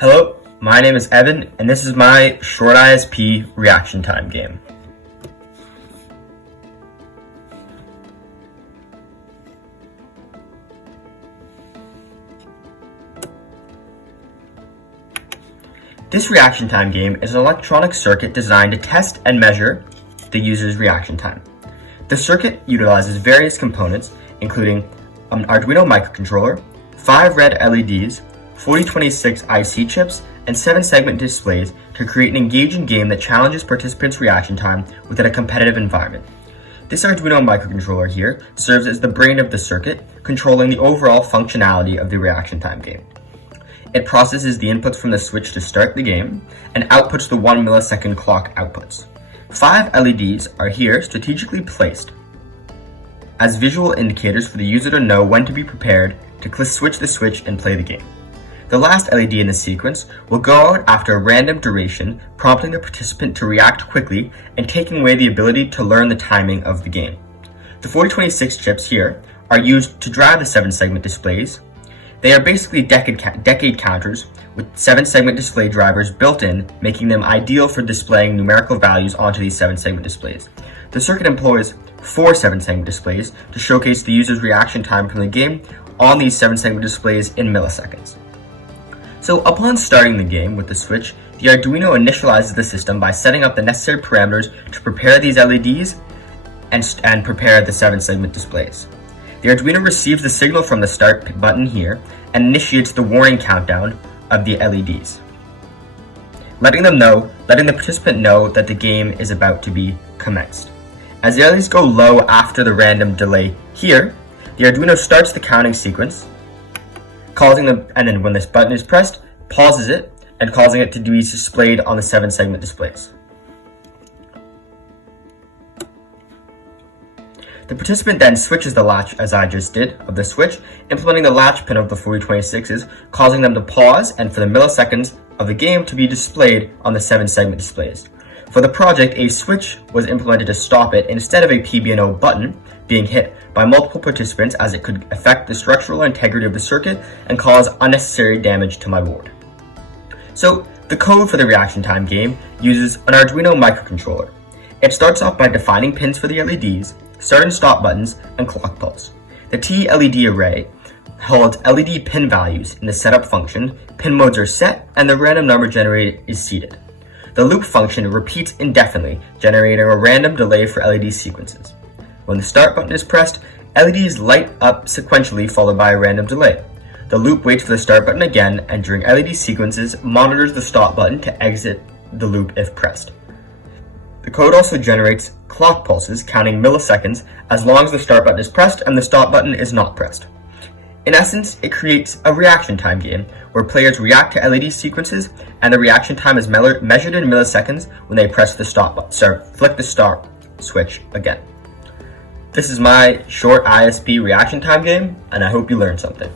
Hello, my name is Evan, and this is my short ISP reaction time game. This reaction time game is an electronic circuit designed to test and measure the user's reaction time. The circuit utilizes various components, including an Arduino microcontroller, 5 red LEDs, 4026 IC chips, and 7-segment displays to create an engaging game that challenges participants' reaction time within a competitive environment. This Arduino microcontroller here serves as the brain of the circuit, controlling the overall functionality of the reaction time game. It processes the inputs from the switch to start the game and outputs the 1 millisecond clock outputs. 5 LEDs are here strategically placed as visual indicators for the user to know when to be prepared to switch the switch and play the game. The last LED in the sequence will go out after a random duration, prompting the participant to react quickly and taking away the ability to learn the timing of the game. The 4026 chips here are used to drive the 7-segment displays. They are basically decade counters with 7-segment display drivers built in, making them ideal for displaying numerical values onto these 7-segment displays. The circuit employs 4 7-segment displays to showcase the user's reaction time from the game on these 7-segment displays in milliseconds. So upon starting the game with the switch, the Arduino initializes the system by setting up the necessary parameters to prepare these LEDs and prepare the 7-segment displays. The Arduino receives the signal from the start button here and initiates the warning countdown of the LEDs, letting the participant know that the game is about to be commenced. As the LEDs go low after the random delay here, the Arduino starts the counting sequence, and then when this button is pressed, pauses it and causing it to be displayed on the 7-segment displays. The participant then switches the latch, as I just did, of the switch, implementing the latch pin of the 4026s, causing them to pause and for the milliseconds of the game to be displayed on the 7-segment displays. For the project, a switch was implemented to stop it instead of a PBNO button being hit by multiple participants, as it could affect the structural integrity of the circuit and cause unnecessary damage to my board. So the code for the reaction time game uses an Arduino microcontroller. It starts off by defining pins for the LEDs, start and stop buttons, and clock pulse. The T-LED array holds LED pin values in the setup function, pin modes are set, and the random number generated is seeded. The loop function repeats indefinitely, generating a random delay for LED sequences. When the start button is pressed, LEDs light up sequentially followed by a random delay. The loop waits for the start button again, and during LED sequences, monitors the stop button to exit the loop if pressed. The code also generates clock pulses counting milliseconds as long as the start button is pressed and the stop button is not pressed. In essence, it creates a reaction time game where players react to LED sequences, and the reaction time is measured in milliseconds when they press the flick the start switch again. This is my short ISP reaction time game, and I hope you learned something.